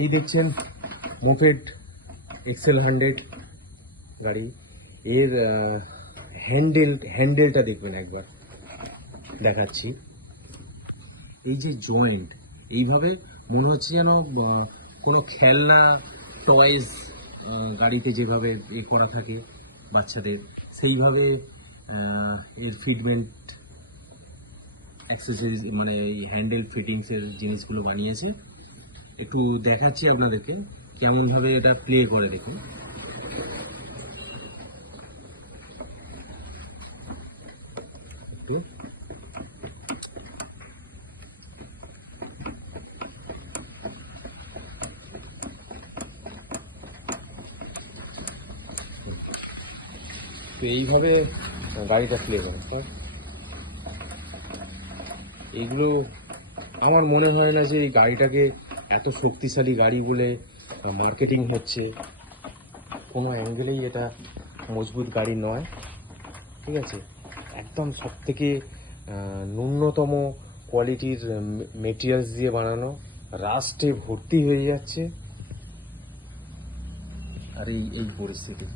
এই দেখছেন moped XL100 গাড়ি। এর হ্যান্ডেলটা দেখবেন একবার, দেখাচ্ছি। এই যে জয়েন্ট, এইভাবে মনে হচ্ছে যেন কোনো খেলনা টয়েস গাড়িতে যেভাবে করা থাকে বাচ্চাদের, সেইভাবে এর ফিটমেন্ট অ্যাক্সেসরিজ মানে এই হ্যান্ডেল ফিটিংসের জিনিসগুলো বানিয়েছে। একটু দেখাচ্ছি আপনাদেরকে কেমনভাবে এটা প্লে করে, দেখুন। তো এইভাবে গাড়িটা প্লে করে। এইগুলো আমার মনে হয় না যে এই গাড়িটাকে এত শক্তিশালী গাড়ি বলে মার্কেটিং হচ্ছে। কোনো অ্যাঙ্গেলেই এটা মজবুত গাড়ি নয়, ঠিক আছে। একদম সব থেকে ন্যূনতম কোয়ালিটির মেটেরিয়ালস দিয়ে বানানো, রাস্টে ভর্তি হয়ে যাচ্ছে। আর এই পরিস্থিতি।